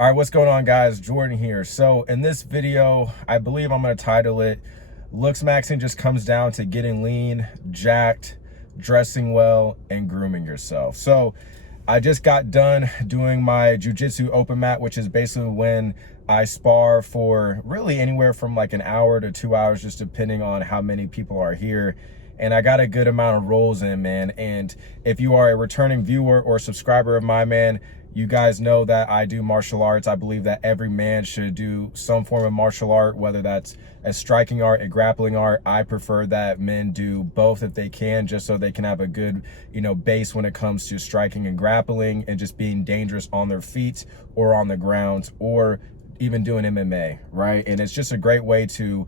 All right, what's going on, guys? Jordan here. So in this video, I believe I'm going to title it, LooksMaxing just comes down to getting lean, jacked, dressing well, and grooming yourself. So I just got done doing my jiu-jitsu open mat, which is basically when I spar for really anywhere from like an hour to 2 hours, just depending on how many people are here. And I got a good amount of rolls in, man. And if you are a returning viewer or subscriber of mine, man, you guys know that I do martial arts. I believe that every man should do some form of martial art, whether that's a striking art, a grappling art. I prefer that men do both if they can, just so they can have a good, base when it comes to striking and grappling and just being dangerous on their feet or on the ground or even doing MMA, right? And it's just a great way to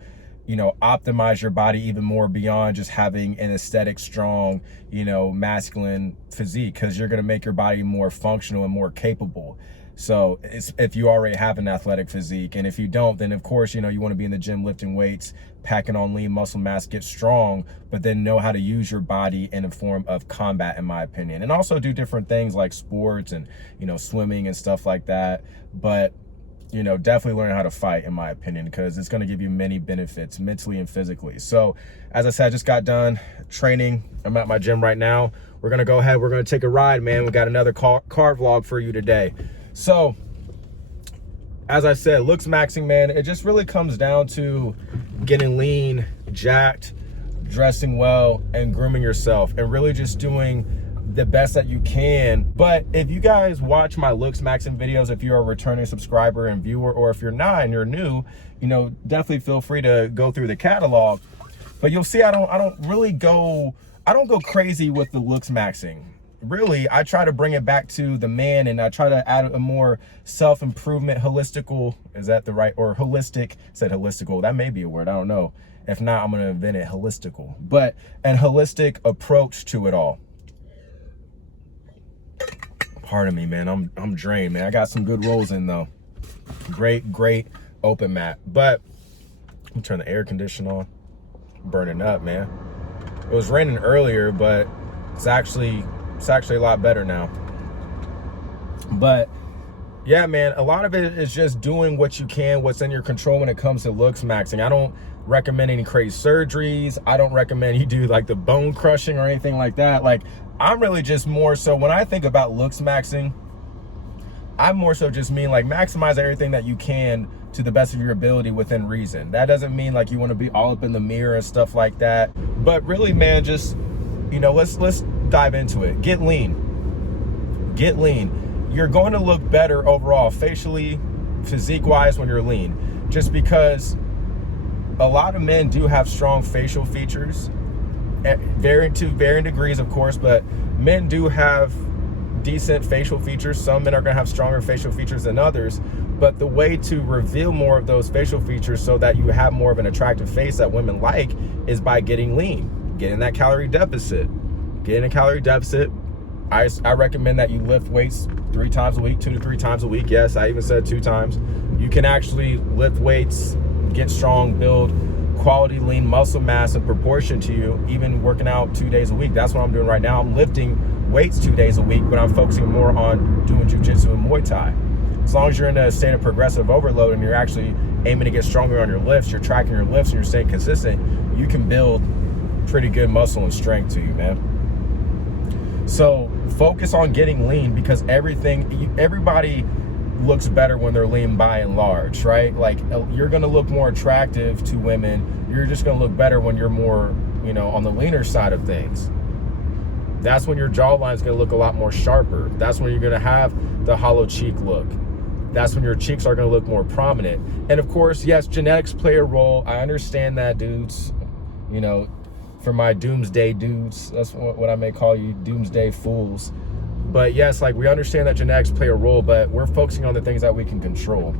optimize your body even more beyond just having an aesthetic, strong, masculine physique, because you're going to make your body more functional and more capable. So if you already have an athletic physique, and if you don't, then of course, you want to be in the gym lifting weights, packing on lean muscle mass, get strong, but then know how to use your body in a form of combat, in my opinion. And also do different things like sports and, swimming and stuff like that. But definitely learn how to fight, in my opinion, because it's going to give you many benefits mentally and physically. So as I said, I just got done training. I'm at my gym right now. We're going to go ahead. We're going to take a ride, man. We got another car vlog for you today. So as I said, LooksMaxing, man, it just really comes down to getting lean, jacked, dressing well, and grooming yourself, and really just doing the best that you can. But if you guys watch my LooksMaxing videos, if you're a returning subscriber and viewer, or if you're not and you're new, definitely feel free to go through the catalog. But you'll see I don't go crazy with the LooksMaxing. Really, I try to bring it back to the man, and I try to add a more self-improvement, holistical, is that the right, or holistic, said holistical, that may be a word, I don't know. If not, I'm gonna invent it, holistical, but an holistic approach to it all. Pardon me, man, I'm drained, man. I got some good rolls in though. Great open mat. But let me turn the air conditioner on. Burning up, man. It was raining earlier, but it's actually a lot better now. But yeah, man, a lot of it is just doing what you can, what's in your control when it comes to LooksMaxing. I don't recommend any crazy surgeries. I don't recommend you do like the bone crushing or anything like that. Like, I'm really just more so, when I think about LooksMaxing, I more so just mean like maximize everything that you can to the best of your ability within reason. That doesn't mean like you want to be all up in the mirror and stuff like that. But really, man, just, let's dive into it. Get lean. Get lean. You're going to look better overall, facially, physique-wise, when you're lean. Just because a lot of men do have strong facial features, to varying degrees, of course, but men do have decent facial features. Some men are going to have stronger facial features than others, but the way to reveal more of those facial features so that you have more of an attractive face that women like is by getting lean, getting that calorie deficit. Getting a calorie deficit, I recommend that you lift weights 3 times a week, 2 to 3 times a week. Yes, I even said 2 times. You can actually lift weights, get strong, build quality lean muscle mass in proportion to you, even working out 2 days a week. That's what I'm doing right now. I'm lifting weights 2 days a week, but I'm focusing more on doing jiu-jitsu and Muay Thai. As long as you're in a state of progressive overload and you're actually aiming to get stronger on your lifts, you're tracking your lifts and you're staying consistent, you can build pretty good muscle and strength to you, man. So focus on getting lean, because everybody looks better when they're lean by and large, right? Like, you're gonna look more attractive to women. You're just gonna look better when you're more, on the leaner side of things. That's when your jawline is gonna look a lot more sharper. That's when you're gonna have the hollow cheek look. That's when your cheeks are gonna look more prominent. And of course, yes, genetics play a role. I understand that, dudes. For my doomsday dudes, that's what I may call you, doomsday fools. But yes, like, we understand that genetics play a role, but we're focusing on the things that we can control.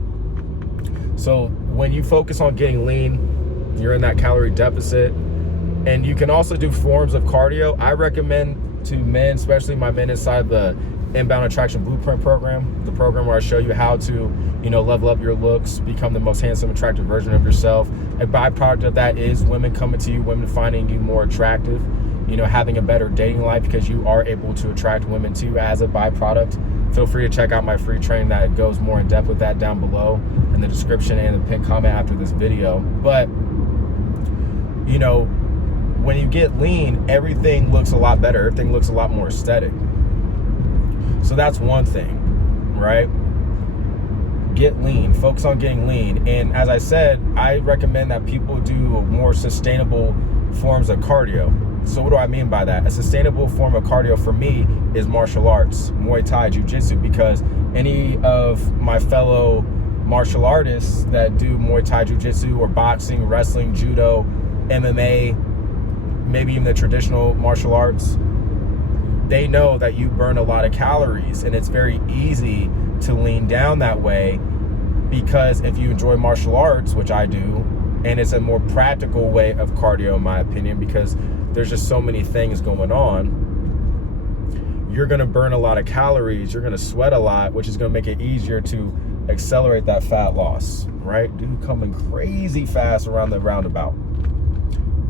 So when you focus on getting lean, you're in that calorie deficit. And you can also do forms of cardio. I recommend to men, especially my men inside the Inbound Attraction Blueprint program, the program where I show you how to, level up your looks, become the most handsome, attractive version of yourself. A byproduct of that is women coming to you, women finding you more attractive, having a better dating life, because you are able to attract women to you as a byproduct feel free to check out my free training that goes more in depth with that down below in the description and the pinned comment after this video. But, you know, when you get lean, everything looks a lot better. Everything looks a lot more aesthetic. So that's one thing, right? Get lean, focus on getting lean. And as I said, I recommend that people do more sustainable forms of cardio. So what do I mean by that? A sustainable form of cardio for me is martial arts, Muay Thai, Jiu-Jitsu, because any of my fellow martial artists that do Muay Thai, Jiu-Jitsu, or boxing, wrestling, judo, MMA, maybe even the traditional martial arts, they know that you burn a lot of calories, and it's very easy to lean down that way, because if you enjoy martial arts, which I do, and it's a more practical way of cardio in my opinion, because there's just so many things going on, you're gonna burn a lot of calories, you're gonna sweat a lot, which is gonna make it easier to accelerate that fat loss, right? Dude coming crazy fast around the roundabout.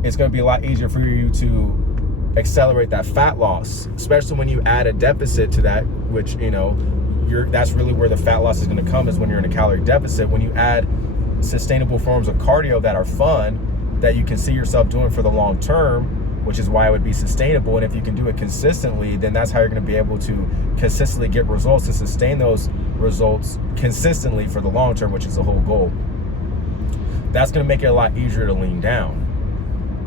It's gonna be a lot easier for you to accelerate that fat loss, especially when you add a deficit to that, which, you know, that's really where the fat loss is gonna come, is when you're in a calorie deficit. When you add sustainable forms of cardio that are fun, that you can see yourself doing for the long term, which is why it would be sustainable. And if you can do it consistently, then that's how you're gonna be able to consistently get results and sustain those results consistently for the long term, which is the whole goal. That's gonna make it a lot easier to lean down.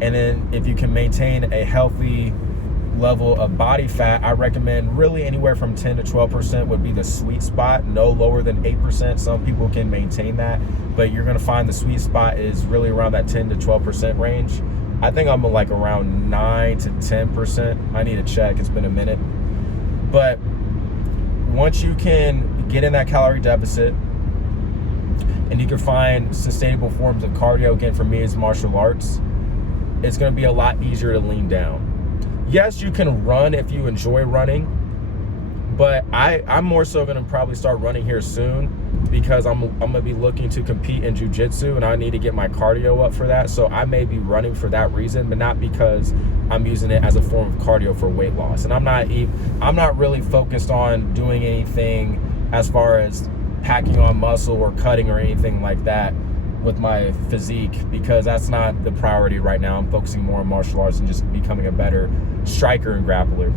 And then if you can maintain a healthy level of body fat, I recommend really anywhere from 10 to 12% would be the sweet spot, no lower than 8%. Some people can maintain that, but you're gonna find the sweet spot is really around that 10 to 12% range. I think I'm like around 9 to 10%. I need to check, it's been a minute. But once you can get in that calorie deficit and you can find sustainable forms of cardio, again for me it's martial arts, it's gonna be a lot easier to lean down. Yes, you can run if you enjoy running, but I'm more so gonna probably start running here soon, because I'm gonna be looking to compete in jiu-jitsu and I need to get my cardio up for that. So I may be running for that reason, but not because I'm using it as a form of cardio for weight loss. And I'm not really focused on doing anything as far as packing on muscle or cutting or anything like that with my physique, because that's not the priority right now. I'm focusing more on martial arts and just becoming a better striker and grappler.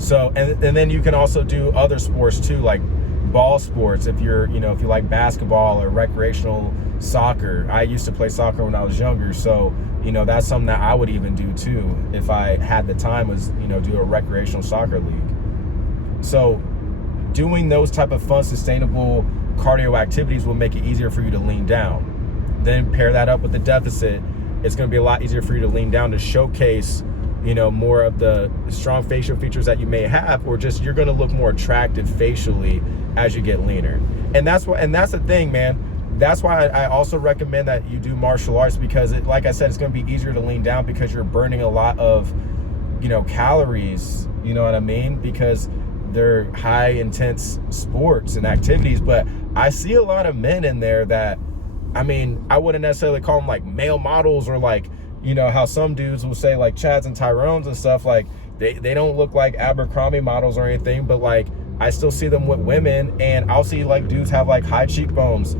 So, and then you can also do other sports too, like ball sports. If you're, you know, if you like basketball or recreational soccer. I used to play soccer when I was younger, so, you know, that's something that I would even do too if I had the time, was, you know, do a recreational soccer league. So doing those type of fun, sustainable cardio activities will make it easier for you to lean down. Then pair that up with the deficit, it's going to be a lot easier for you to lean down to showcase, you know, more of the strong facial features that you may have, or just you're going to look more attractive facially as you get leaner. And that's what, and that's the thing, man. That's why I also recommend that you do martial arts, because it, like I said, it's going to be easier to lean down because you're burning a lot of, you know, calories, you know what I mean? Because they're high intense sports and activities. But I see a lot of men in there that, I mean, I wouldn't necessarily call them like male models, or like, you know, how some dudes will say like Chads and Tyrones and stuff, like they don't look like Abercrombie models or anything, but like I still see them with women, and I'll see like dudes have like high cheekbones,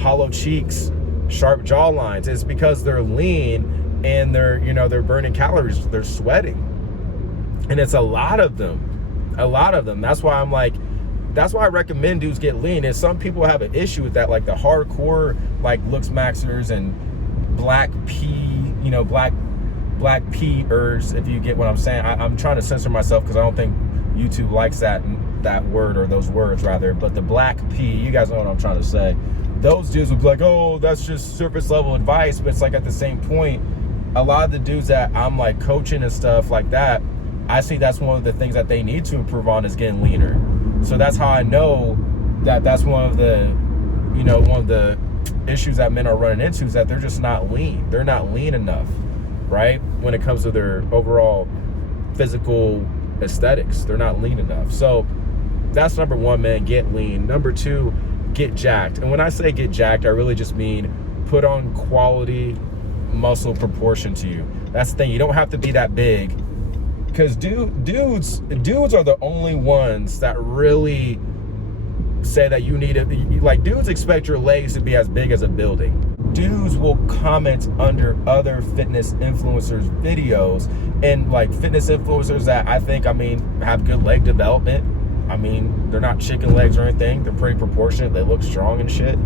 hollow cheeks, sharp jawlines. It's because they're lean and they're, you know, they're burning calories, they're sweating, and it's a lot of them. That's why I'm like, that's why I recommend dudes get lean. And some people have an issue with that, like the hardcore like LooksMaxers and black P, you know, black P-ers, if you get what I'm saying. I'm trying to censor myself because I don't think YouTube likes that word, or those words rather. But the black P, you guys know what I'm trying to say. Those dudes would be like, oh, that's just surface level advice. But it's like, at the same point, a lot of the dudes that I'm like coaching and stuff like that, I see that's one of the things that they need to improve on, is getting leaner. So that's how I know that that's one of the, you know, one of the issues that men are running into, is that they're just not lean. They're not lean enough, right? When it comes to their overall physical aesthetics, they're not lean enough. So that's number one, man, get lean. Number two, get jacked. And when I say get jacked, I really just mean put on quality muscle proportion to you. That's the thing. You don't have to be that big, Because dudes are the only ones that really say that you need it. Like, dudes expect your legs to be as big as a building. Dudes will comment under other fitness influencers videos, and like fitness influencers that I think, have good leg development. They're not chicken legs or anything. They're pretty proportionate. They look strong and shit.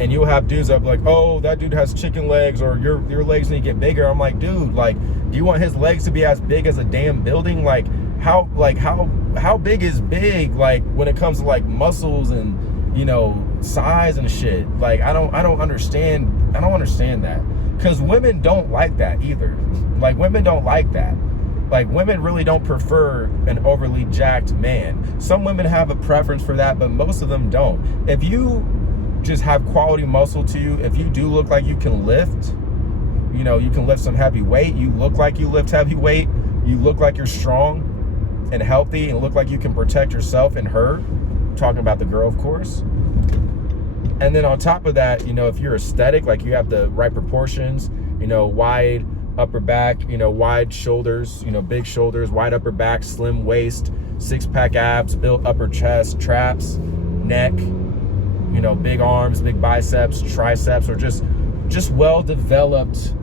And you'll have dudes that be like, oh, that dude has chicken legs, or your legs need to get bigger. I'm like, dude, like, do you want his legs to be as big as a damn building? Like how big is big, like, when it comes to like muscles and, size and shit? Like, I don't understand that. Because women don't like that either. Like, women don't like that. Like, women really don't prefer an overly jacked man. Some women have a preference for that, but most of them don't. If you just have quality muscle to you, if you do look like you can lift, you can lift some heavy weight, you look like you lift heavy weight, you look like you're strong and healthy and look like you can protect yourself and her, I'm talking about the girl, of course. And then on top of that, if you're aesthetic, like you have the right proportions, wide upper back, wide shoulders, big shoulders, wide upper back, slim waist, six-pack abs, built upper chest, traps, neck, big arms, big biceps, triceps, or just well-developed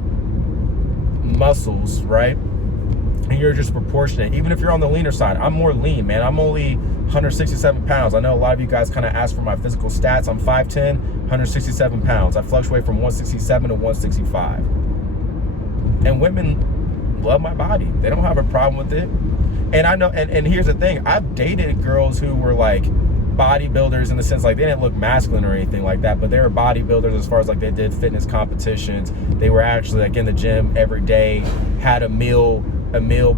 muscles, right? And you're just proportionate. Even if you're on the leaner side, I'm more lean, man. I'm only 167 pounds. I know a lot of you guys kind of ask for my physical stats. I'm 5'10", 167 pounds. I fluctuate from 167 to 165. And women love my body. They don't have a problem with it. And I know, and here's the thing, I've dated girls who were like bodybuilders, in the sense, like, they didn't look masculine or anything like that, but they were bodybuilders as far as like they did fitness competitions. They were actually like in the gym every day, had a meal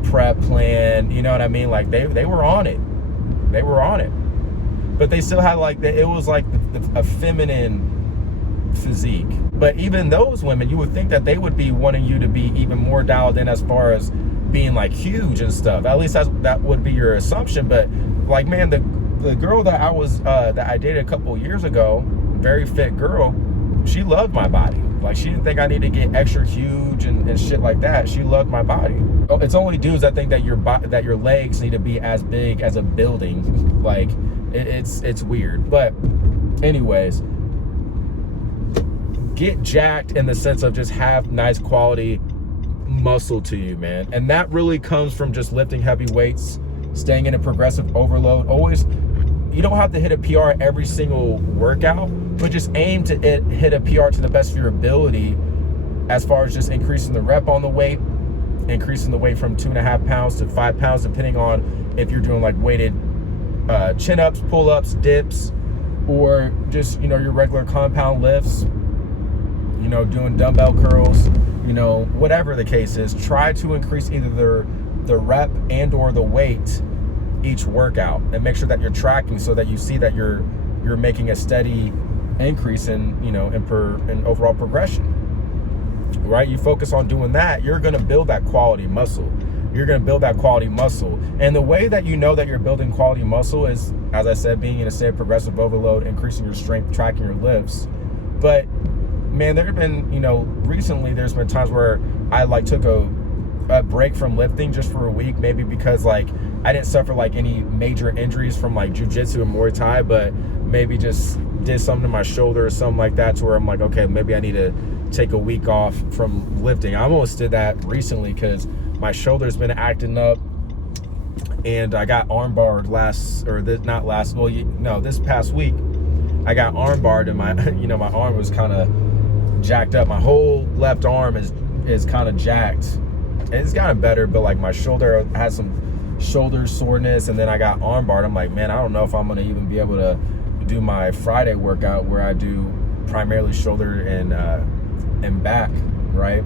prep plan, you know what I mean? Like, they were on it. They were on it. But they still had like, it was like a feminine physique. But even those women, you would think that they would be wanting you to be even more dialed in as far as being like huge and stuff. At least that would be your assumption. But like, man, the girl that I dated a couple years ago, very fit girl, she loved my body. Like, she didn't think I need to get extra huge and shit like that. She loved my body. It's only dudes that think that your legs need to be as big as a building. Like, it's weird. But anyways, get jacked in the sense of just have nice quality muscle to you, man. And that really comes from just lifting heavy weights, staying in a progressive overload. Always, you don't have to hit a PR every single workout, but just aim to hit a PR to the best of your ability, as far as just increasing the rep on the weight, increasing the weight from 2.5 pounds to 5 pounds, depending on if you're doing like weighted chin-ups, pull-ups, dips, or just, your regular compound lifts, doing dumbbell curls, whatever the case is. Try to increase either the rep and or the weight each workout, and make sure that you're tracking so that you see that you're making a steady increase in overall progression, right? You focus on doing that, you're going to build that quality muscle. And the way that you know that you're building quality muscle is, as I said, being in a state of progressive overload, increasing your strength, tracking your lifts. But man, there have been, recently there's been times where I like took a break from lifting just for a week, maybe because like I didn't suffer like any major injuries from like jiu-jitsu and Muay Thai, but maybe just did something to my shoulder or something like that, to where I'm like, okay, maybe I need to take a week off from lifting. I almost did that recently because my shoulder's been acting up, and I got armbarred this past week. I got armbarred, and my my arm was kind of jacked up. My whole left arm is kind of jacked, and it's gotten better, but like my shoulder has some shoulder soreness, and then I got armbarred. I'm like, man, I don't know if I'm gonna even be able to do my Friday workout, where I do primarily shoulder and back, right?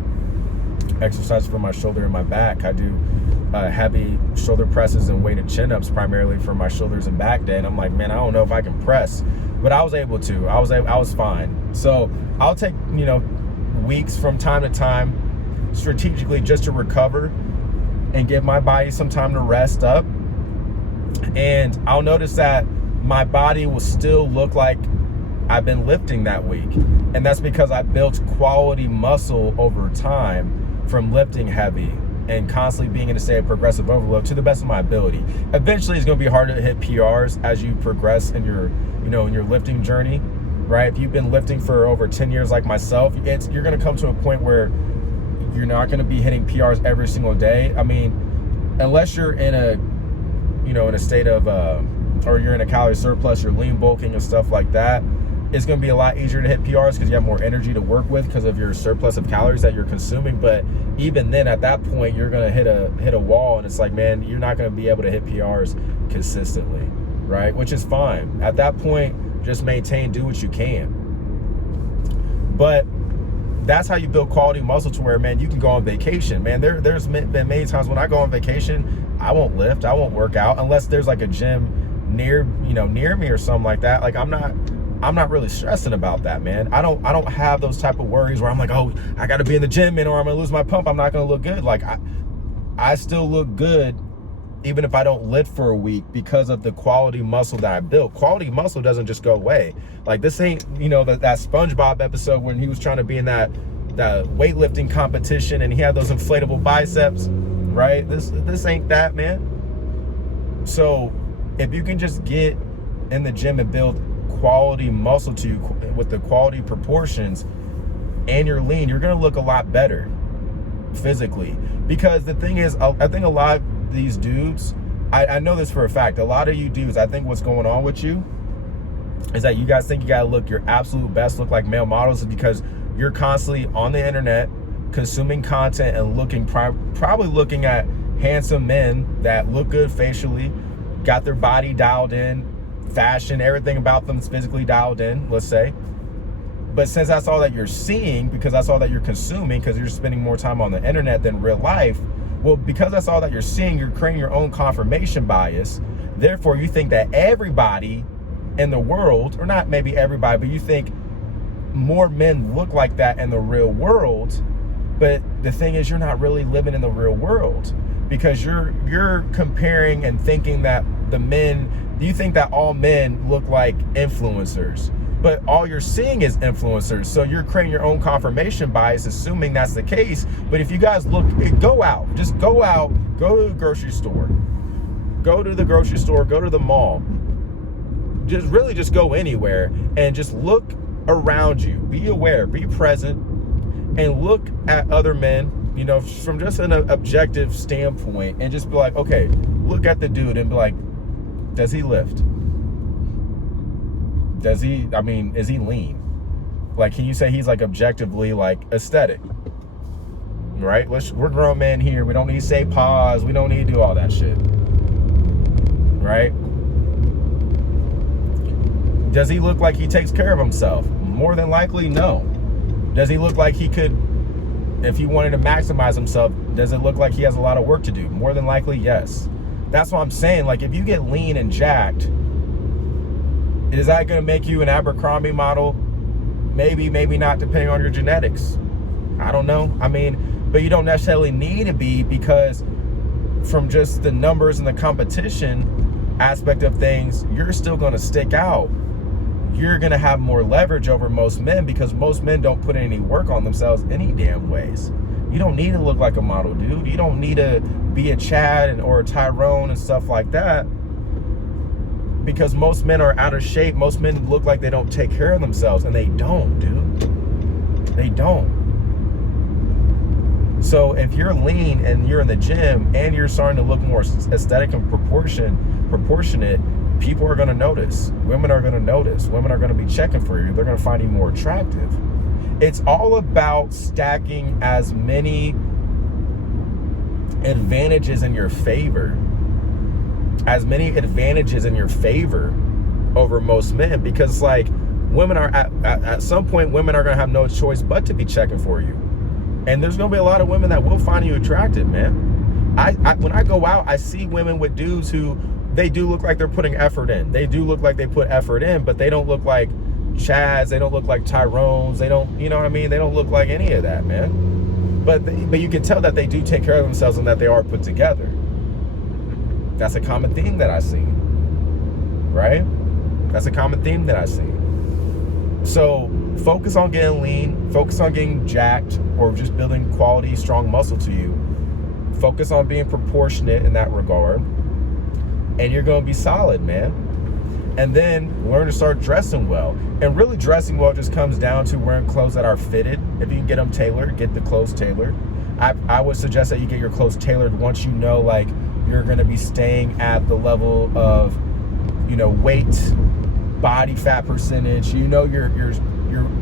Exercise for my shoulder and my back. I do heavy shoulder presses and weighted chin-ups primarily for my shoulders and back day. And I'm like, man, I don't know if I can press, but I was able to. I was fine. So I'll take weeks from time to time strategically just to recover and give my body some time to rest up. And I'll notice that my body will still look like I've been lifting that week. And that's because I built quality muscle over time from lifting heavy. and constantly being in a state of progressive overload to the best of my ability. Eventually, it's going to be harder to hit PRs as you progress in your, in your lifting journey, right? If you've been lifting for over 10 years like myself, you're going to come to a point where you're not going to be hitting PRs every single day. I mean, unless you're in a, in a state of, or you're in a calorie surplus, you're lean bulking and stuff like that, it's going to be a lot easier to hit PRs because you have more energy to work with because of your surplus of calories that you're consuming. But even then, at that point, you're going to hit a wall, and it's like, man, you're not going to be able to hit PRs consistently, right? Which is fine. At that point, just maintain, do what you can. But that's how you build quality muscle to where, man, you can go on vacation. Man, there's been many times when I go on vacation, I won't lift, I won't work out unless there's like a gym near me or something like that. Like I'm not really stressing about that, man. I don't have those type of worries where I'm like, oh, I got to be in the gym, man, or I'm gonna lose my pump. I'm not gonna look good. Like I still look good even if I don't lift for a week because of the quality muscle that I built. Quality muscle doesn't just go away. Like this ain't, that SpongeBob episode when he was trying to be in that weightlifting competition and he had those inflatable biceps, right? This ain't that, man. So if you can just get in the gym and build quality muscle to you with the quality proportions and you're lean, you're gonna look a lot better physically. Because the thing is, I think a lot of these dudes, I know this for a fact, a lot of you dudes, I think what's going on with you is that you guys think you gotta look your absolute best, look like male models, because you're constantly on the internet consuming content and looking, probably looking at handsome men that look good facially, got their body dialed in, fashion, everything about them is physically dialed in, let's say. But since that's all that you're seeing, because that's all that you're consuming, because you're spending more time on the internet than real life, well, because that's all that you're seeing, you're creating your own confirmation bias. Therefore, you think that everybody in the world, or not maybe everybody, but you think more men look like that in the real world. But the thing is, you're not really living in the real world, because you're comparing and thinking that you think that all men look like influencers, but all you're seeing is influencers. So you're creating your own confirmation bias, assuming that's the case. But if you guys go out, go to the grocery store, go to the mall, just go anywhere and just look around you, be aware, be present, and look at other men, from just an objective standpoint, and just be like, okay, look at the dude and be like, does he lift? Is he lean? Like, can you say he's like objectively like aesthetic? Right? We're grown men here. We don't need to say pause. We don't need to do all that shit. Right? Does he look like he takes care of himself? More than likely, no. Does he look like he could, if he wanted to maximize himself, does it look like he has a lot of work to do? More than likely, yes. That's what I'm saying. Like, if you get lean and jacked, is that going to make you an Abercrombie model? Maybe, maybe not, depending on your genetics. I don't know. But you don't necessarily need to be, because from just the numbers and the competition aspect of things, you're still going to stick out. You're going to have more leverage over most men, because most men don't put in any work on themselves any damn ways. You don't need to look like a model, dude. You don't need to be a Chad or a Tyrone and stuff like that, because most men are out of shape. Most men look like they don't take care of themselves, and they don't, dude. They don't. So if you're lean and you're in the gym and you're starting to look more aesthetic and proportionate, people are going to notice. Women are going to notice. Women are going to be checking for you. They're going to find you more attractive. It's all about stacking as many advantages in your favor, over most men, because like women are at some point, women are going to have no choice but to be checking for you. And there's going to be a lot of women that will find you attractive, man. When I go out, I see women with dudes who, they do look like they're putting effort in. They do look like they put effort in, but they don't look like Chads. They don't look like Tyrones. They don't, you know what I mean? They don't look like any of that, man. But you can tell that they do take care of themselves and that they are put together. That's a common theme that I see, right? That's a common theme that I see. So focus on getting lean, focus on getting jacked, or just building quality, strong muscle to you. Focus on being proportionate in that regard, and you're going to be solid, man. And then learn to start dressing well. And really dressing well just comes down to wearing clothes that are fitted. If you can get them tailored, get the clothes tailored. I would suggest that you get your clothes tailored once you know, like, you're going to be staying at the level of, you know, weight, body fat percentage. You know, your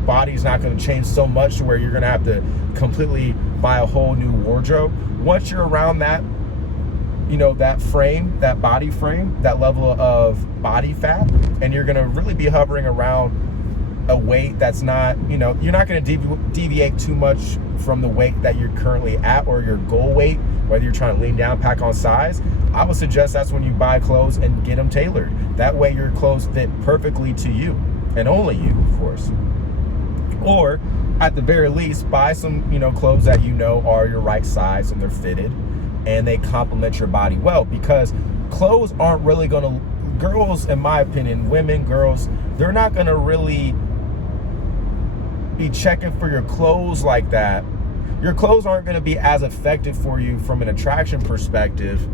body's not going to change so much to where you're going to have to completely buy a whole new wardrobe. Once you're around that, you know, that frame, that body frame, that level of body fat, and you're going to really be hovering around a weight that's not, you know, you're not going to deviate too much from the weight that you're currently at, or your goal weight, whether you're trying to lean down, pack on size. I would suggest that's when you buy clothes and get them tailored. That way your clothes fit perfectly to you, and only you, of course. Or at the very least, buy some, you know, clothes that you know are your right size and they're fitted and they complement your body well, because clothes aren't really going to, girls, in my opinion, women, girls, they're not going to really be checking for your clothes like that. Your clothes aren't going to be as effective for you from an attraction perspective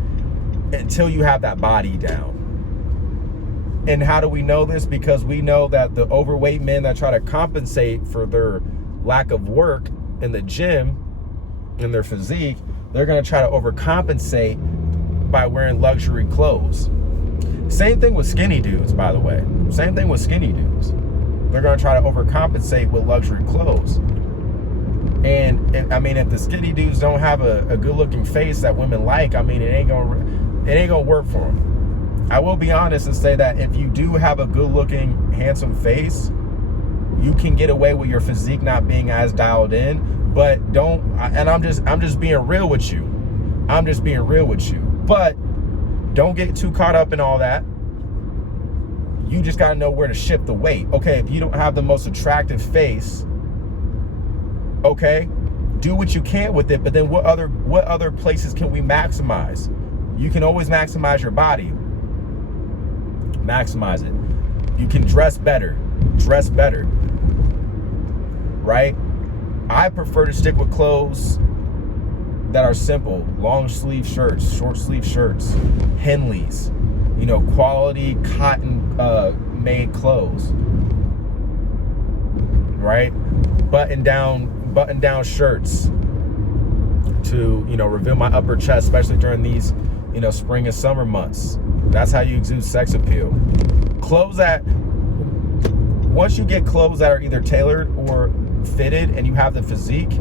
until you have that body down. And how do we know this? Because we know that the overweight men that try to compensate for their lack of work in the gym, in their physique, they're going to try to overcompensate by wearing luxury clothes. Same thing with skinny dudes, by the way. Same thing with skinny dudes. They're going to try to overcompensate with luxury clothes. And if the skinny dudes don't have a good looking face that women like, I mean, it ain't gonna work for them. I will be honest and say that if you do have a good looking, handsome face, you can get away with your physique not being as dialed in. But don't, and I'm just being real with you. I'm just being real with you. But don't get too caught up in all that. You just gotta know where to shift the weight. Okay, if you don't have the most attractive face, okay, do what you can with it, but then what other places can we maximize? You can always maximize your body. Maximize it. You can dress better, right? I prefer to stick with clothes that are simple: long sleeve shirts, short sleeve shirts, Henleys, you know, quality cotton made clothes, right? Button down shirts to, you know, reveal my upper chest, especially during these, you know, spring and summer months. That's how you exude sex appeal. Clothes that, once you get clothes that are either tailored or fitted and you have the physique,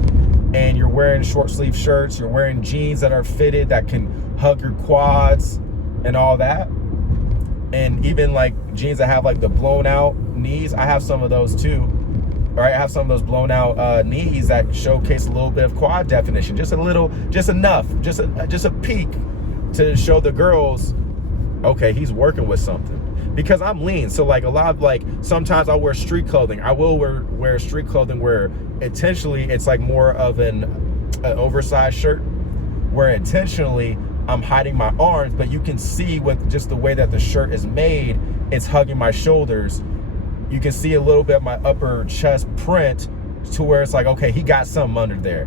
and you're wearing short sleeve shirts, you're wearing jeans that are fitted that can hug your quads and all that, and even like jeans that have like the blown out knees. I have some of those too. All right, I have some of those blown out knees that showcase a little bit of quad definition, just a little, just enough, just a peek to show the girls, okay, he's working with something. Because I'm lean, so like a lot of, like, sometimes I'll wear street clothing. I will wear street clothing where intentionally it's like more of an oversized shirt, where intentionally I'm hiding my arms, but you can see with just the way that the shirt is made, it's hugging my shoulders. You can see a little bit of my upper chest print to where it's like, okay, he got something under there.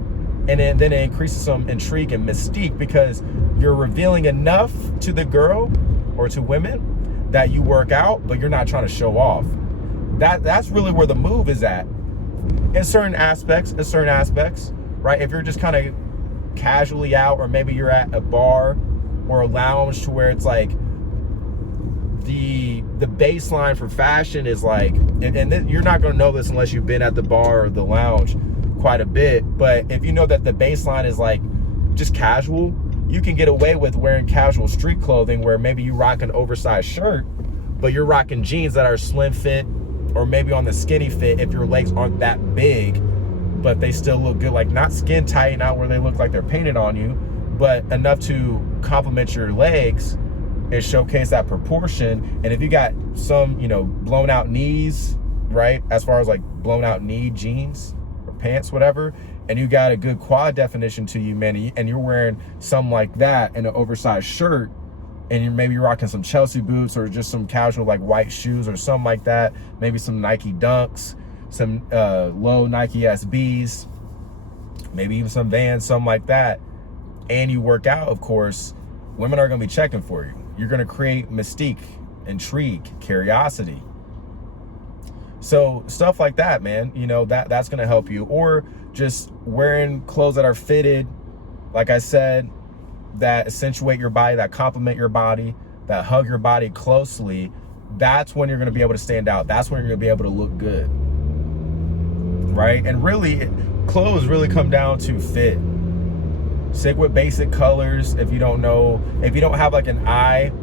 And then it increases some intrigue and mystique, because you're revealing enough to the girl or to women that you work out, but you're not trying to show off. That's really where the move is at. In certain aspects, right? If you're just kind of casually out, or maybe you're at a bar or a lounge to where it's like the baseline for fashion is like, and then you're not going to know this unless you've been at the bar or the lounge quite a bit, but if you know that the baseline is like just casual, you can get away with wearing casual street clothing where maybe you rock an oversized shirt, but you're rocking jeans that are slim fit, or maybe on the skinny fit if your legs aren't that big, but they still look good, like not skin tight, not where they look like they're painted on you, but enough to complement your legs and showcase that proportion. And if you got some, you know, blown out knees, right, as far as like blown out knee jeans or pants, whatever, and you got a good quad definition to you, man, and you're wearing something like that in an oversized shirt, and you're maybe rocking some Chelsea boots or just some casual like white shoes or something like that, maybe some Nike Dunks, some low Nike SBs, maybe even some Vans, something like that, and you work out, of course, women are going to be checking for you. You're going to create mystique, intrigue, curiosity. So stuff like that, man, you know, that's going to help you. Or just wearing clothes that are fitted, like I said, that accentuate your body, that complement your body, that hug your body closely. That's when you're going to be able to stand out. That's when you're going to be able to look good, right? And really, clothes really come down to fit. Stick with basic colors. If you don't have like an eye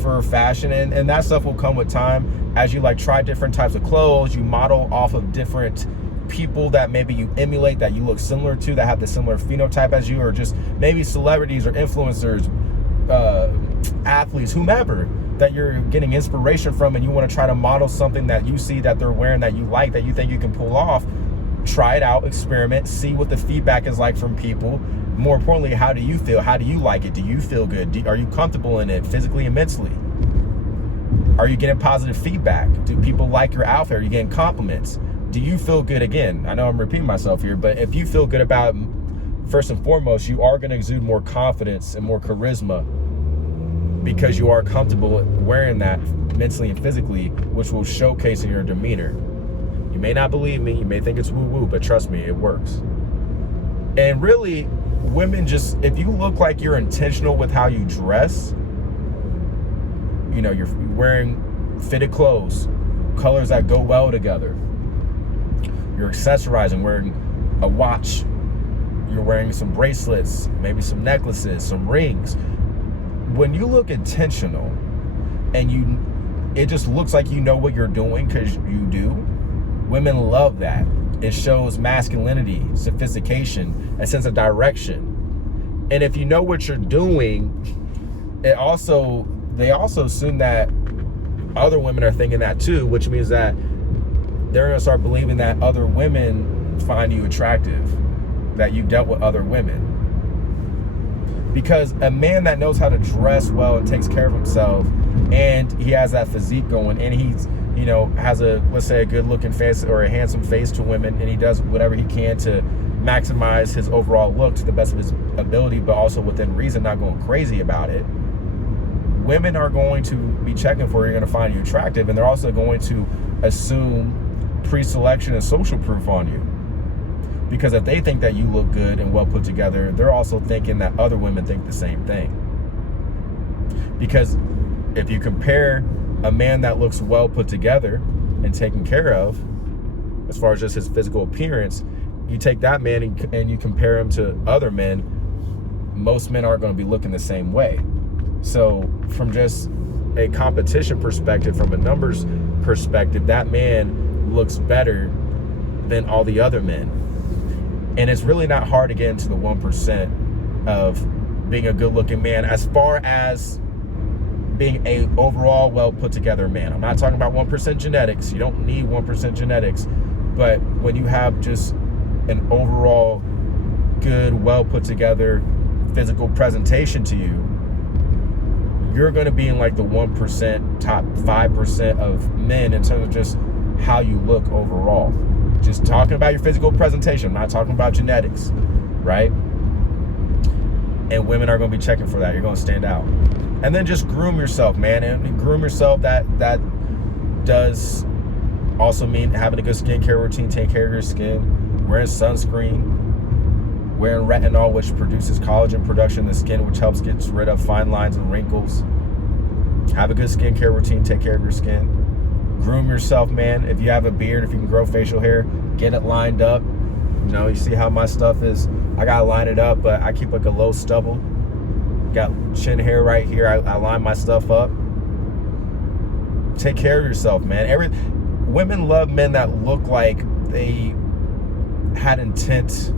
for fashion, and that stuff will come with time as you like try different types of clothes. You model off of different people that maybe you emulate, that you look similar to, that have the similar phenotype as you, or just maybe celebrities or influencers, athletes, whomever that you're getting inspiration from, and you want to try to model something that you see that they're wearing, that you like, that you think you can pull off. Try it out, experiment, see what the feedback is like from people. More importantly, how do you feel? How do you like it? Do you feel good? Are you comfortable in it physically and mentally? Are you getting positive feedback? Do people like your outfit? Are you getting compliments? Do you feel good? Again, I know I'm repeating myself here, but if you feel good about it, first and foremost, you are going to exude more confidence and more charisma, because you are comfortable wearing that mentally and physically, which will showcase in your demeanor. You may not believe me, you may think it's woo-woo, but trust me, it works. And really, women, just, if you look like you're intentional with how you dress, you know, you're wearing fitted clothes, colors that go well together, you're accessorizing, wearing a watch, you're wearing some bracelets, maybe some necklaces, some rings. When you look intentional and it just looks like you know what you're doing, because you do, women love that. It shows masculinity, sophistication, a sense of direction. And if you know what you're doing, they also assume that other women are thinking that too, which means that they're gonna start believing that other women find you attractive, that you dealt with other women. Because a man that knows how to dress well and takes care of himself, and he has that physique going, and he's, you know, has a, let's say, a good looking face or a handsome face to women, and he does whatever he can to maximize his overall look to the best of his ability, but also within reason, not going crazy about it, women are going to be checking for you, going to find you attractive, and they're also going to assume pre-selection and social proof on you. Because if they think that you look good and well put together, they're also thinking that other women think the same thing. Because if you compare a man that looks well put together and taken care of, as far as just his physical appearance, you take that man and you compare him to other men, most men aren't going to be looking the same way. So from just a competition perspective, from a numbers perspective, that man looks better than all the other men. And it's really not hard to get into the 1% of being a good looking man, as far as being a overall well put together man. I'm not talking about 1% genetics. You don't need 1% genetics. But when you have just an overall good, well put together physical presentation to you, you're going to be in like the 1%, top 5% of men in terms of just how you look overall. Just talking about your physical presentation. I'm not talking about genetics, right? And women are going to be checking for that. You're going to stand out. And then just groom yourself, man. And groom yourself, that does also mean having a good skincare routine, take care of your skin, wearing sunscreen, wearing retinol, which produces collagen production in the skin, which helps get rid of fine lines and wrinkles. Have a good skincare routine, take care of your skin. Groom yourself, man. If you have a beard, if you can grow facial hair, get it lined up. You know, you see how my stuff is. I gotta line it up, but I keep like a low stubble. Got chin hair right here. I line my stuff up. Take care of yourself, man. Women love men that look like they had intent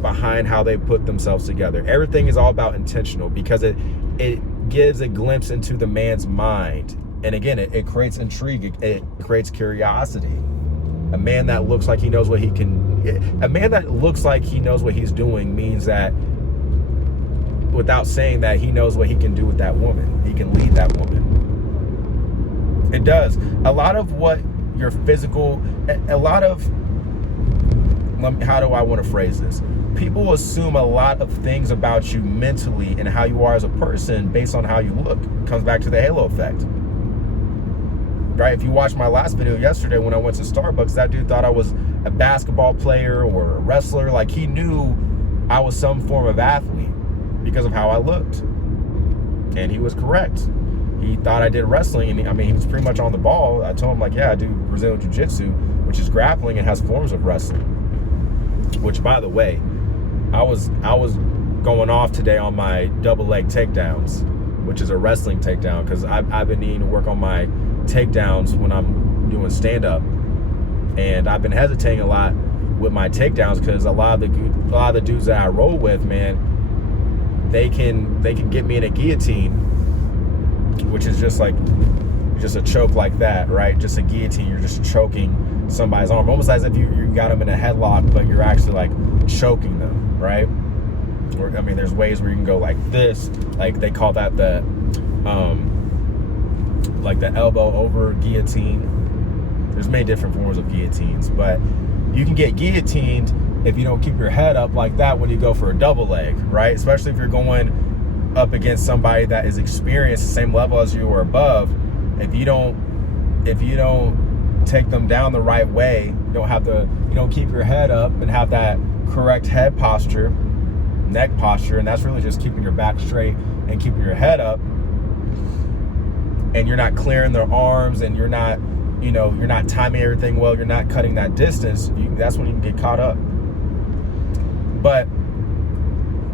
behind how they put themselves together. Everything is all about intentional, because it gives a glimpse into the man's mind. And again, it creates intrigue. It creates curiosity. A man that looks like he knows what he can, a man that looks like he knows what he's doing means that, without saying that, he knows what he can do with that woman. He can lead that woman. It does. A lot of what your physical, how do I want to phrase this? people assume a lot of things about you mentally and how you are as a person based on how you look. It comes back to the halo effect. Right? If you watched my last video yesterday when I went to Starbucks, that dude thought I was a basketball player or a wrestler. Like, he knew I was some form of athlete because of how I looked. And he was correct. He thought I did wrestling, and I mean, he was pretty much on the ball. I told him, like, yeah, I do Brazilian Jiu-Jitsu, which is grappling and has forms of wrestling. Which, by the way, I was going off today on my double leg takedowns, which is a wrestling takedown, because I've been needing to work on my takedowns when I'm doing stand-up, and I've been hesitating a lot with my takedowns because a lot of the dudes that I roll with, man, they can get me in a guillotine, which is just a choke like that, right? Just a guillotine. You're just choking somebody's arm, almost as if you got them in a headlock, but you're actually like choking them, right? Or, I mean, there's ways where you can go like this, like they call that the like the elbow over guillotine. There's many different forms of guillotines, but you can get guillotined if you don't keep your head up like that when you go for a double leg, right? Especially if you're going up against somebody that is experienced the same level as you or above. If you don't take them down the right way, you don't keep your head up and have that correct head posture, neck posture, and that's really just keeping your back straight and keeping your head up, and you're not clearing their arms, and you're not timing everything well, you're not cutting that distance, that's when you can get caught up. But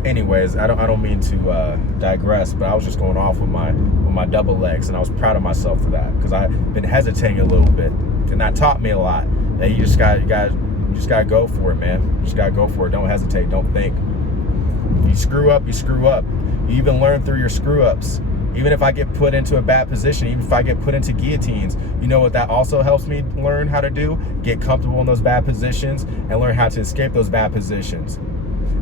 anyways, I don't mean to digress, but I was just going off with my double legs, and I was proud of myself for that, because I've been hesitating a little bit, and that taught me a lot. That you just gotta go for it, man. You just gotta go for it. Don't hesitate. Don't think. You screw up, you screw up. You even learn through your screw ups. Even if I get put into a bad position, even if I get put into guillotines, you know what that also helps me learn how to do? Get comfortable in those bad positions and learn how to escape those bad positions.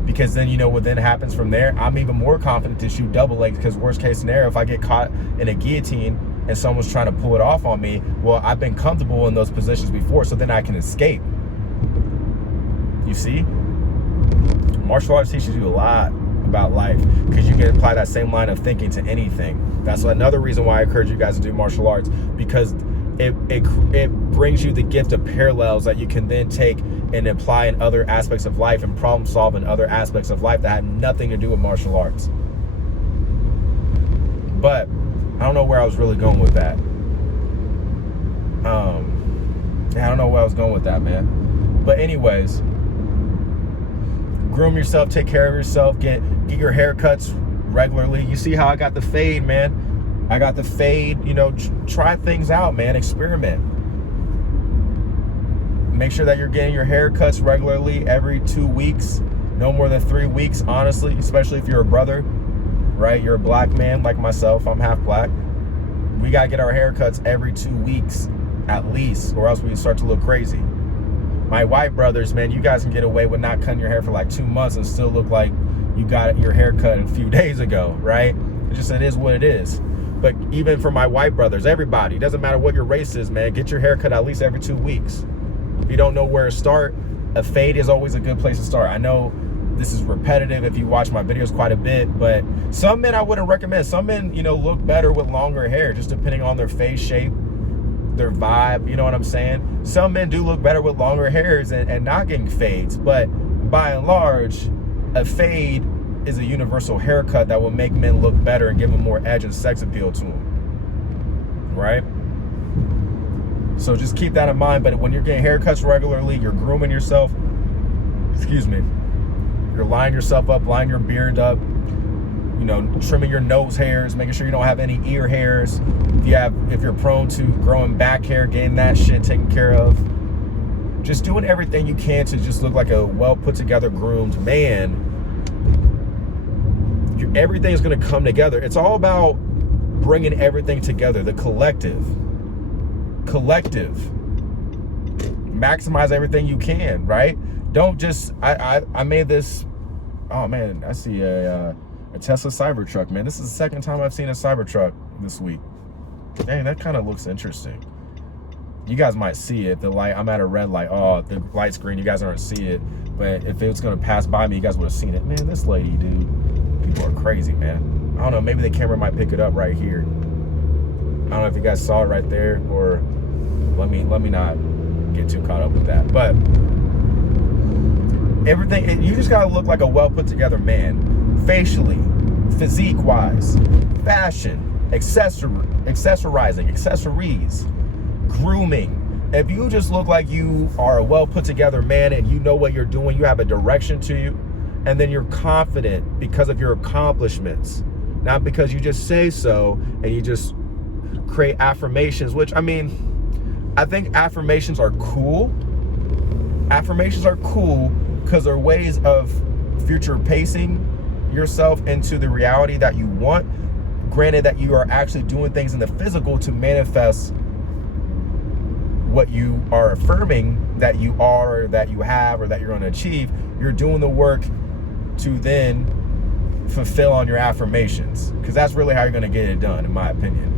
Because then you know what then happens from there. I'm even more confident to shoot double legs, because worst case scenario, if I get caught in a guillotine and someone's trying to pull it off on me, well, I've been comfortable in those positions before, so then I can escape. You see? Martial arts teaches you a lot about life, because you can apply that same line of thinking to anything. That's another reason why I encourage you guys to do martial arts, because it brings you the gift of parallels that you can then take and apply in other aspects of life and problem solve in other aspects of life that have nothing to do with martial arts. But I don't know where I was really going with that. I don't know where I was going with that, man. But anyways, groom yourself, take care of yourself, get your haircuts regularly. You see how I got the fade, man? I got the fade, try things out, man. Experiment. Make sure that you're getting your haircuts regularly every 2 weeks, no more than 3 weeks, honestly, especially if you're a brother, right? You're a black man like myself. I'm half black. We got to get our haircuts every 2 weeks at least, or else we start to look crazy. My white brothers, man, you guys can get away with not cutting your hair for like 2 months and still look like you got your hair cut a few days ago, right? It is what it is. But even for my white brothers, everybody, doesn't matter what your race is, man, get your hair cut at least every 2 weeks. If you don't know where to start, a fade is always a good place to start. I know this is repetitive if you watch my videos quite a bit, but some men I wouldn't recommend. Some men, look better with longer hair, just depending on their face shape, their vibe, you know what I'm saying? Some men do look better with longer hairs and not getting fades, but by and large, a fade is a universal haircut that will make men look better and give them more edge and sex appeal to them, right? So just keep that in mind. But when you're getting haircuts regularly, you're grooming yourself, you're lining yourself up, lining your beard up, trimming your nose hairs, making sure you don't have any ear hairs. If you're prone to growing back hair, getting that shit taken care of. Just doing everything you can to just look like a well put together, groomed man. Everything's going to come together. It's all about bringing everything together, the collective. Maximize everything you can, right? Don't just, I made this, oh man, I see a Tesla Cybertruck, man. This is the second time I've seen a Cybertruck this week. Dang, that kind of looks interesting. you guys might see it. The light, I'm at a red light. Oh, the light's green. You guys aren't see it. But if it was gonna pass by me, you guys would have seen it. Man, this lady, dude, people are crazy, man. I don't know. Maybe the camera might pick it up right here. I don't know if you guys saw it right there, or let me not get too caught up with that. But everything, you just gotta look like a well put together man, facially, physique wise, fashion, accessorizing, accessories, grooming. If you just look like you are a well put together man and you know what you're doing, you have a direction to you, and then you're confident because of your accomplishments, not because you just say so and you just create affirmations, which, I mean, I think affirmations are cool. Affirmations are cool because they're ways of future pacing yourself into the reality that you want. Granted that you are actually doing things in the physical to manifest what you are affirming that you are, or that you have, or that you're going to achieve. You're doing the work to then fulfill on your affirmations, because that's really how you're going to get it done, in my opinion.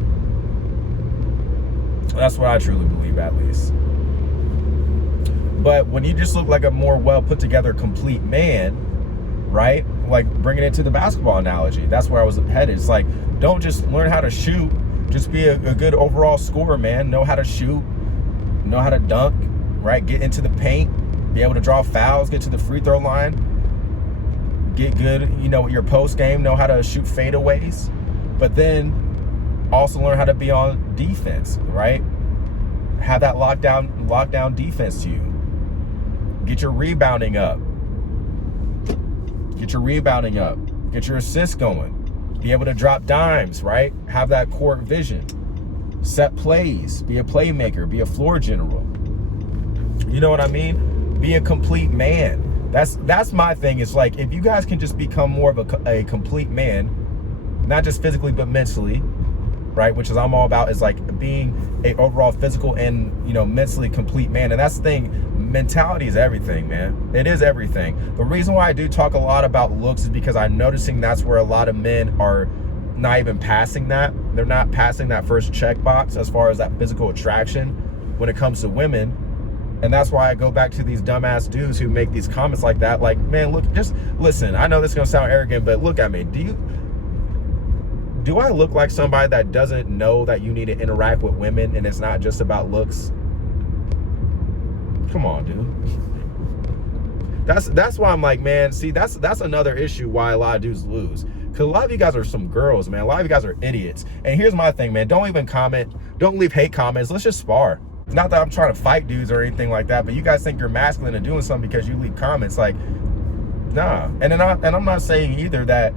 That's what I truly believe, at least. But when you just look like a more well put together, complete man, right? Like, bringing it to the basketball analogy, that's where I was headed. It's like, don't just learn how to shoot, just be a good overall scorer, man. Know how to shoot, know how to dunk, right? Get into the paint, be able to draw fouls, get to the free throw line, get good, you know, with your post game, know how to shoot fadeaways, but then also learn how to be on defense, right? Have that lockdown defense to you. Get your rebounding up. Get your rebounding up. Get your assists going. Be able to drop dimes, right? Have that court vision. Set plays. Be a playmaker. Be a floor general. You know what I mean? Be a complete man. That's my thing. It's like, if you guys can just become more of a complete man, not just physically but mentally, right? Which is I'm all about, is like being a overall physical and, you know, mentally complete man. And that's the thing. Mentality is everything, man. It is everything. The reason why I do talk a lot about looks is because I'm noticing that's where a lot of men are not even passing that. They're not passing that first checkbox as far as that physical attraction when it comes to women. And that's why I go back to these dumbass dudes who make these comments like that. Like, man, look, just listen. I know this is gonna sound arrogant, but look at me. Do I look like somebody that doesn't know that you need to interact with women and it's not just about looks? Come on, dude. That's why I'm like, man, see, that's another issue why a lot of dudes lose. Because a lot of you guys are some girls, man. A lot of you guys are idiots. And here's my thing, man. Don't even comment. Don't leave hate comments. Let's just spar. Not that I'm trying to fight dudes or anything like that, but you guys think you're masculine and doing something because you leave comments. Like, nah. And I'm not saying either that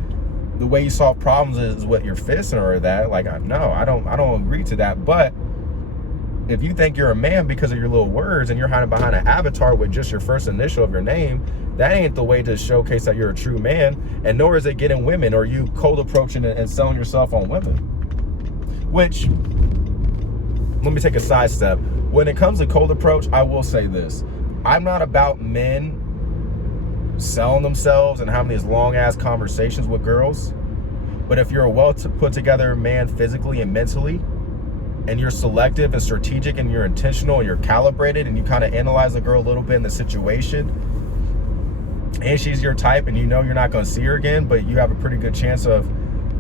the way you solve problems is with your fists or that. Like, no, I don't agree to that. But if you think you're a man because of your little words and you're hiding behind an avatar with just your first initial of your name, that ain't the way to showcase that you're a true man. And nor is it getting women, or you cold approaching and selling yourself on women. Which, let me take a side step. When it comes to cold approach, I will say this. I'm not about men selling themselves and having these long ass conversations with girls. But if you're a well put together man physically and mentally, and you're selective and strategic and you're intentional and you're calibrated and you kind of analyze the girl a little bit in the situation, and she's your type and you know you're not going to see her again, but you have a pretty good chance of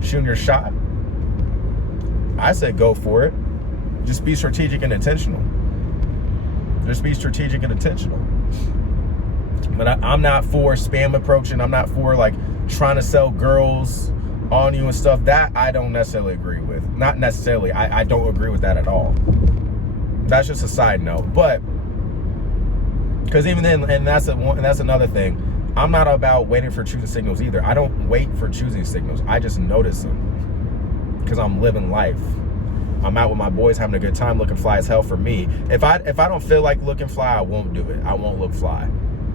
shooting your shot, I said go for it. Just be strategic and intentional. Just be strategic and intentional. But I'm not for spam approaching. I'm not for like trying to sell girls on you and stuff. That I don't necessarily agree with. Not necessarily. I don't agree with that at all. That's just a side note. But because even then, and that's another thing. I'm not about waiting for choosing signals either. I don't wait for choosing signals. I just notice them because I'm living life. I'm out with my boys having a good time, looking fly as hell for me. If I don't feel like looking fly, I won't do it. I won't look fly.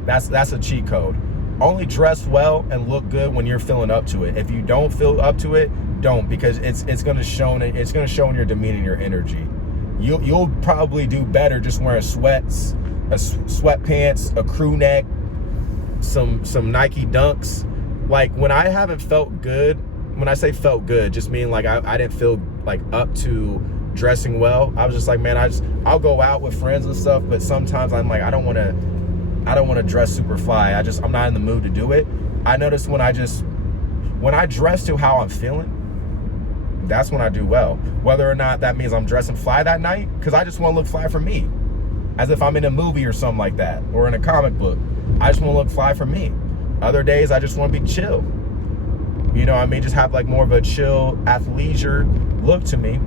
That's a cheat code. Only dress well and look good when you're feeling up to it. If you don't feel up to it, don't, because it's gonna show in your demeanor and your energy. You'll probably do better just wearing sweatpants, a crew neck, some Nike Dunks. Like, when I haven't felt good, when I say felt good, just mean like I didn't feel like up to dressing well. I was just like, man, I'll go out with friends and stuff, but sometimes I'm like, I don't want to dress super fly. I'm not in the mood to do it. I notice when I dress to how I'm feeling, that's when I do well. Whether or not that means I'm dressing fly that night, because I just want to look fly for me, as if I'm in a movie or something like that, or in a comic book. I just want to look fly for me. Other days, I just want to be chill. You know what I mean? Just have like more of a chill athleisure look to me.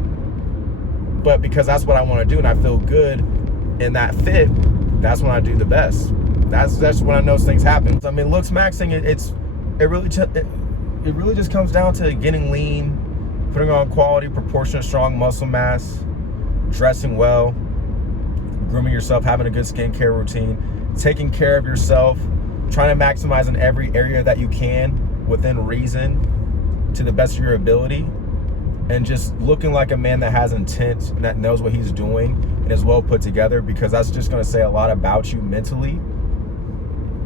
But because that's what I want to do and I feel good in that fit, that's when I do the best. That's when I know things happen. I mean, LooksMaxing, it really just comes down to getting lean, putting on quality, proportionate, strong muscle mass, dressing well, grooming yourself, having a good skincare routine, taking care of yourself, trying to maximize in every area that you can within reason to the best of your ability, and just looking like a man that has intent and that knows what he's doing and is well put together, because that's just going to say a lot about you mentally.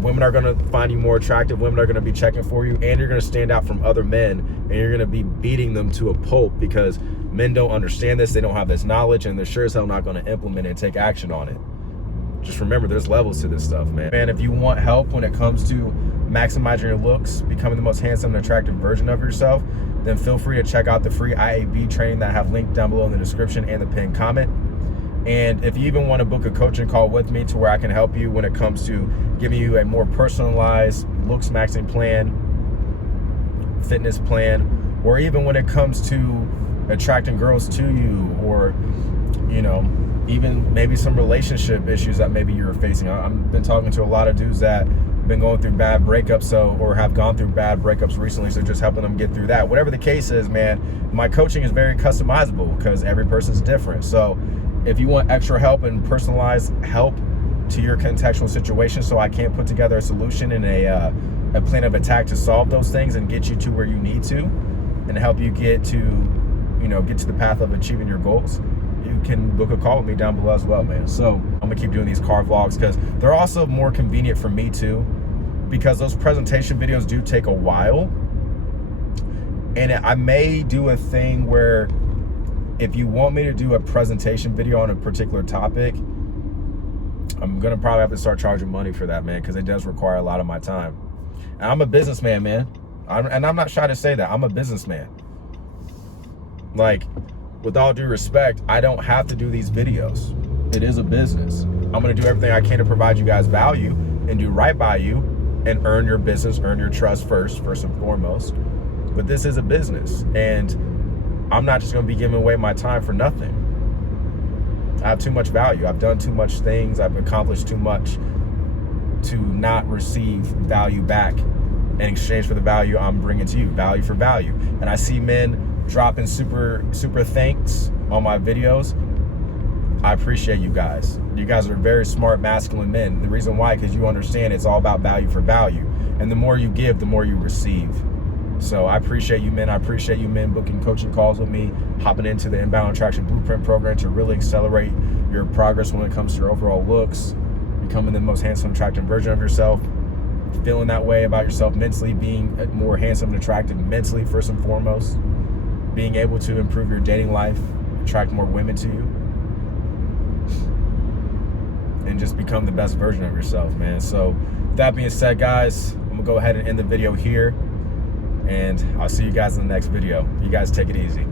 Women are going to find you more attractive. Women are going to be checking for you, and you're going to stand out from other men, and you're going to be beating them to a pulp, because men don't understand this. They don't have this knowledge, and they're sure as hell not going to implement it and take action on it. Just remember, there's levels to this stuff, man. Man, if you want help when it comes to maximizing your looks, becoming the most handsome and attractive version of yourself, then feel free to check out the free IAB training that I have linked down below in the description and the pinned comment. And if you even want to book a coaching call with me to where I can help you when it comes to giving you a more personalized LooksMaxing plan, fitness plan, or even when it comes to attracting girls to you, or, you know, even maybe some relationship issues that maybe you're facing. I've been talking to a lot of dudes that been going through bad breakups, or have gone through bad breakups recently, so just helping them get through that. Whatever the case is, man, my coaching is very customizable because every person's different. So if you want extra help and personalized help to your contextual situation, so I can put together a solution and a plan of attack to solve those things and get you to where you need to, and help you get to the path of achieving your goals, you can book a call with me down below as well, man. So I'm gonna keep doing these car vlogs because they're also more convenient for me too, because those presentation videos do take a while. And I may do a thing where if you want me to do a presentation video on a particular topic, I'm gonna probably have to start charging money for that, man, because it does require a lot of my time. And I'm a businessman, man. And I'm not shy to say that. I'm a businessman. Like, with all due respect, I don't have to do these videos. It is a business. I'm gonna do everything I can to provide you guys value and do right by you and earn your business, earn your trust first and foremost. But this is a business, and I'm not just gonna be giving away my time for nothing. I have too much value. I've done too much things. I've accomplished too much to not receive value back in exchange for the value I'm bringing to you, value for value. And I see men dropping super thanks on my videos. I appreciate you guys. You guys are very smart, masculine men. The reason why, because you understand it's all about value for value. And the more you give, the more you receive. So I appreciate you, men. I appreciate you, men, booking coaching calls with me, hopping into the Inbound Attraction Blueprint program to really accelerate your progress when it comes to your overall looks, becoming the most handsome, attractive version of yourself, feeling that way about yourself mentally, being more handsome and attractive mentally first and foremost, being able to improve your dating life, attract more women to you, and just become the best version of yourself, man. So that being said, guys, I'm gonna go ahead and end the video here, and I'll see you guys in the next video. You guys take it easy.